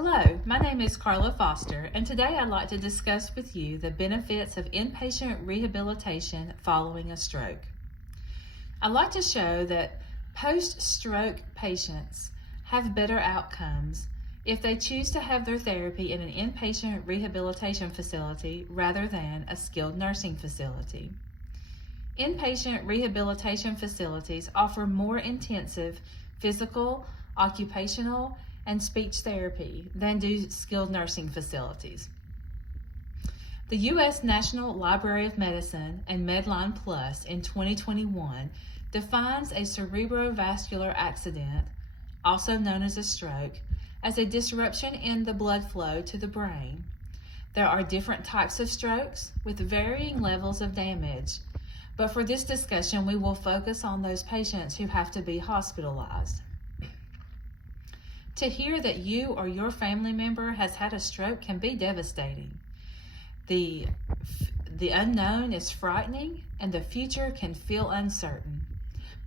Hello, my name is Carla Foster, and today I'd like to discuss with you the benefits of inpatient rehabilitation following a stroke. I'd like to show that post-stroke patients have better outcomes if they choose to have their therapy in an inpatient rehabilitation facility rather than a skilled nursing facility. Inpatient rehabilitation facilities offer more intensive physical, occupational, and speech therapy than do skilled nursing facilities. The U.S. National Library of Medicine and Medline Plus in 2021 defines a cerebrovascular accident, also known as a stroke, as a disruption in the blood flow to the brain. There are different types of strokes with varying levels of damage, but for this discussion we will focus on those patients who have to be hospitalized. To hear that you or your family member has had a stroke can be devastating. The unknown is frightening and the future can feel uncertain.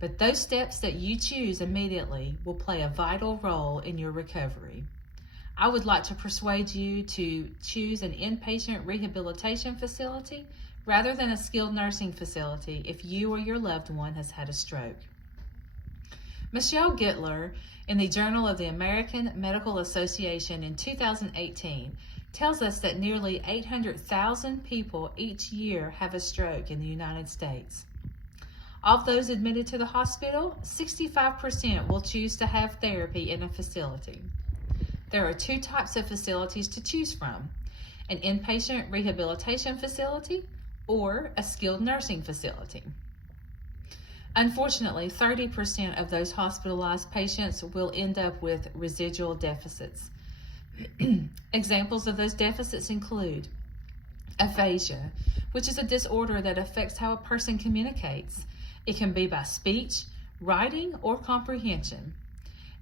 But those steps that you choose immediately will play a vital role in your recovery. I would like to persuade you to choose an inpatient rehabilitation facility rather than a skilled nursing facility if you or your loved one has had a stroke. Michelle Gittler, in the Journal of the American Medical Association in 2018, tells us that nearly 800,000 people each year have a stroke in the United States. Of those admitted to the hospital, 65% will choose to have therapy in a facility. There are two types of facilities to choose from: an inpatient rehabilitation facility or a skilled nursing facility. Unfortunately, 30% of those hospitalized patients will end up with residual deficits. Examples of those deficits include aphasia, which is a disorder that affects how a person communicates. It can be by speech, writing, or comprehension.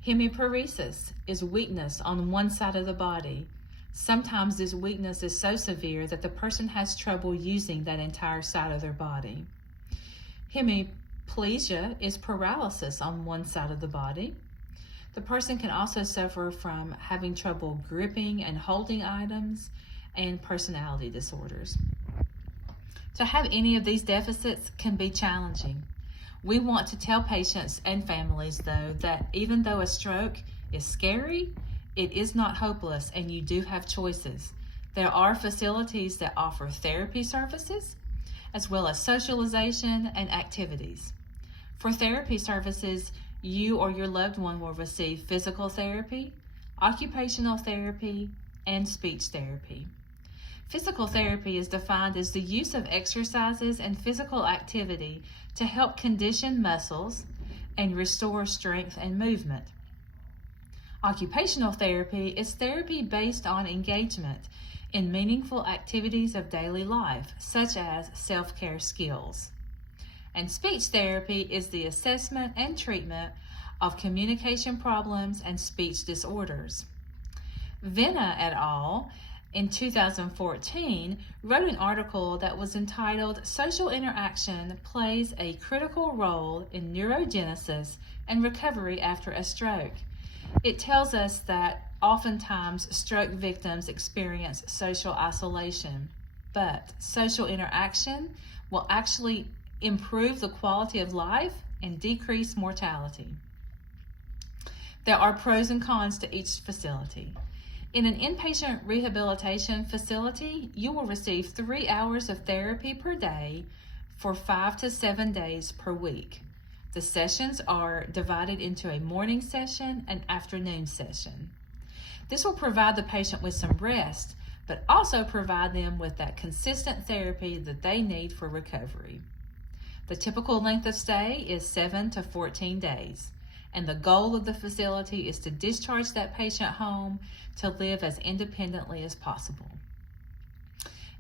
Hemiparesis is weakness on one side of the body. Sometimes this weakness is so severe that the person has trouble using that entire side of their body. Hemiplegia is paralysis on one side of the body. The person can also suffer from having trouble gripping and holding items and personality disorders. To have any of these deficits can be challenging. We want to tell patients and families, though, that even though a stroke is scary, it is not hopeless and you do have choices. There are facilities that offer therapy services, as well as socialization and activities. For therapy services, you or your loved one will receive physical therapy, occupational therapy, and speech therapy. Physical therapy is defined as the use of exercises and physical activity to help condition muscles and restore strength and movement. Occupational therapy is therapy based on engagement in meaningful activities of daily life, such as self-care skills. And speech therapy is the assessment and treatment of communication problems and speech disorders. Vena et al. In 2014 wrote an article that was entitled "Social Interaction Plays a Critical Role in Neurogenesis and Recovery After a Stroke." It tells us that oftentimes stroke victims experience social isolation, but social interaction will actually improve the quality of life and decrease mortality. There are pros and cons to each facility. In an inpatient rehabilitation facility, you will receive 3 hours of therapy per day for 5 to 7 days per week. The sessions are divided into a morning session and afternoon session. This will provide the patient with some rest, but also provide them with that consistent therapy that they need for recovery. The typical length of stay is 7 to 14 days. And the goal of the facility is to discharge that patient home to live as independently as possible.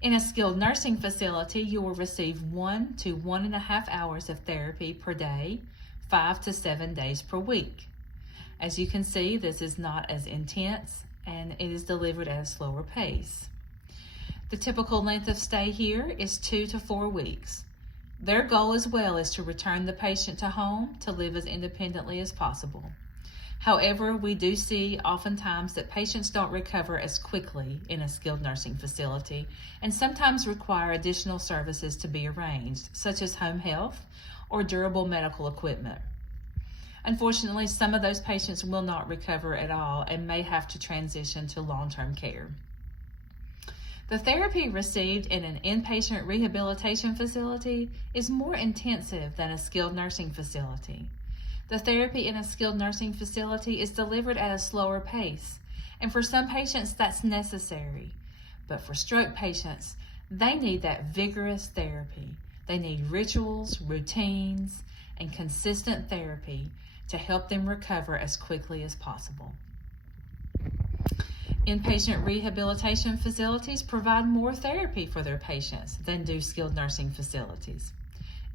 In a skilled nursing facility, you will receive 1 to 1.5 hours of therapy per day, 5 to 7 days per week. As you can see, this is not as intense and it is delivered at a slower pace. The typical length of stay here is 2 to 4 weeks. Their goal as well is to return the patient to home to live as independently as possible. However, we do see oftentimes that patients don't recover as quickly in a skilled nursing facility and sometimes require additional services to be arranged, such as home health or durable medical equipment. Unfortunately, some of those patients will not recover at all and may have to transition to long-term care. The therapy received in an inpatient rehabilitation facility is more intensive than a skilled nursing facility. The therapy in a skilled nursing facility is delivered at a slower pace, and for some patients that's necessary. But for stroke patients, they need that vigorous therapy. They need rituals, routines, and consistent therapy to help them recover as quickly as possible. Inpatient rehabilitation facilities provide more therapy for their patients than do skilled nursing facilities.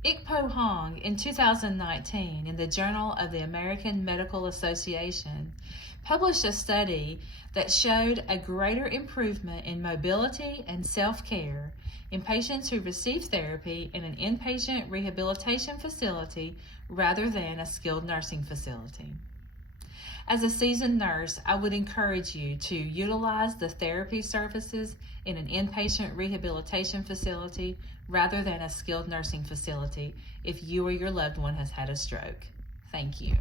Ik-Po Hong in 2019 in the Journal of the American Medical Association published a study that showed a greater improvement in mobility and self-care in patients who receive therapy in an inpatient rehabilitation facility rather than a skilled nursing facility. As a seasoned nurse, I would encourage you to utilize the therapy services in an inpatient rehabilitation facility rather than a skilled nursing facility if you or your loved one has had a stroke. Thank you.